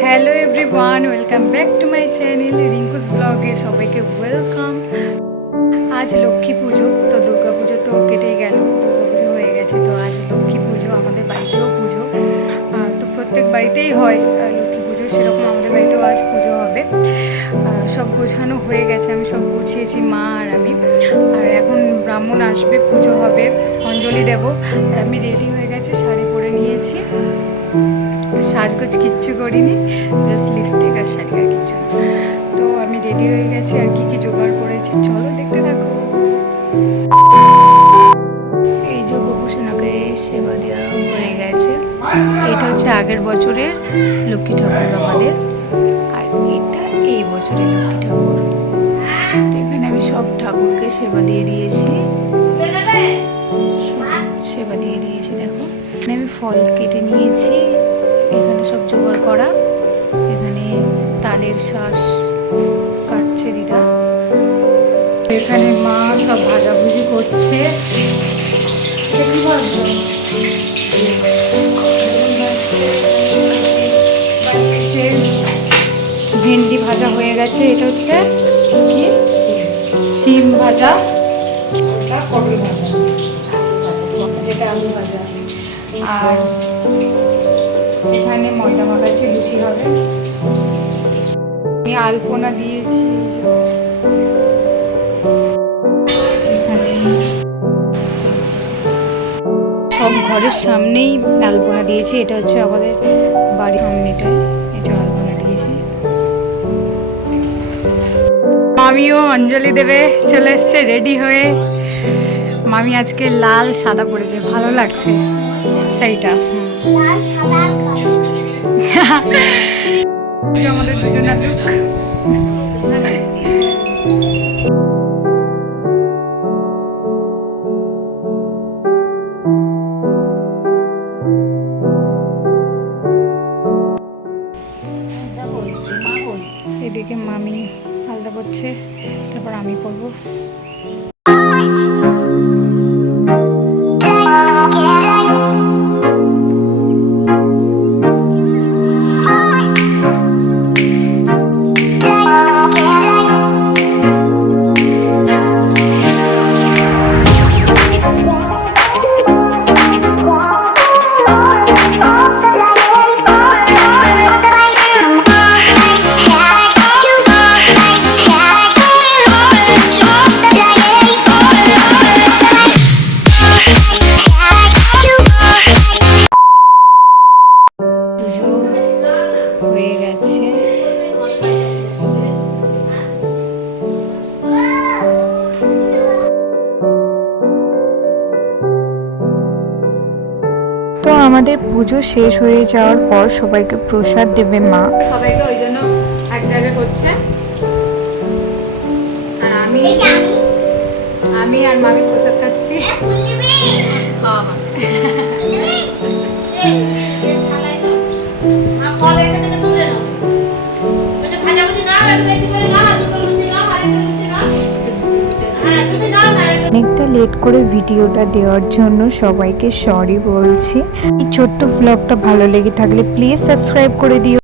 Hello everyone, welcome back to my channel Rinku's ব্লগে সবাইকে welcome. আজ লক্ষ্মী পুজো, তো দুর্গা পুজো তো কেটেই গেল, দুর্গা পুজো হয়ে গেছে, তো আজ লক্ষ্মী পুজো। আমাদের বাড়িতেও পুজো, তো প্রত্যেক বাড়িতেই হয় লক্ষ্মী পুজো, সেরকম আমাদের বাড়িতেও আজ পুজো হবে। সব গোছানো হয়ে গেছে, আমি সব গুছিয়েছি, মা আর আমি। আর এখন ব্রাহ্মণ আসবে, পুজো হবে, অঞ্জলি দেব। আর আমি রেডি হয়ে গেছি, শাড়ি পরে নিয়েছি, সাজগোজ কিচ্ছু করিনি, জাস্ট লিপস্টিক আর শাড়ি, আর কিচ্ছু না। তো আমি রেডি হয়ে গেছি, আর কি জোগাড় করেছি চলো দেখতে থাকো। এই যে গোপুসোনাকে সেবা দেওয়া হয়ে গেছে। এটা হচ্ছে আগের বছরের লক্ষ্মী ঠাকুর আমাদের, আর এটা এই বছরের লক্ষ্মী ঠাকুর। তো এখানে আমি সব ঠাকুরকে সেবা দিয়ে দিয়েছি, সেবা দিয়ে দিয়েছি। দেখো এখানে আমি ফল কেটে নিয়েছি, এখানে সব জোগাড় করা। এখানে তালের শ্বাস কাটছে দিদা, এখানে মা সব ভাজাভুজি করছে। ভেন্ডি ভাজা হয়ে গেছে, এটা হচ্ছে কি সিম ভাজা, পটল ভাজা, যেটা আলু ভাজা। আর এখানে ময়দা মাখাচ্ছে, লুচি হবে। আমি আলপনা দিয়েছি, এখানে সব ঘরের সামনেই আলপনা দিয়েছি। এটা হচ্ছে আমাদের বাড়ির সামনেটাই, এটা আলপনা দিয়েছি। মামিও অঞ্জলি দেবে, চলে এসছে রেডি হয়ে। মামি আজকে লাল সাদা পরেছে, ভালো লাগছে সেইটা। আমাদের দুজনের লুক। এদিকে মামি আলাদা করছে, তারপর আমি করবো। হয়ে গেছে, তো আমাদের পুজো শেষ হয়ে যাওয়ার পর সবাইকে প্রসাদ দেবে মা। সবাইকে ওই জন্য এক জায়গায় করছে, আর আমি আর মামি প্রসাদ খাচ্ছি। অনেকটা লেট করে ভিডিওটা দেওয়ার জন্য সবাইকে সরি বলছি। এই ছোট্ট ব্লগটা ভালো লেগে থাকলে প্লিজ সাবস্ক্রাইব করে দিও।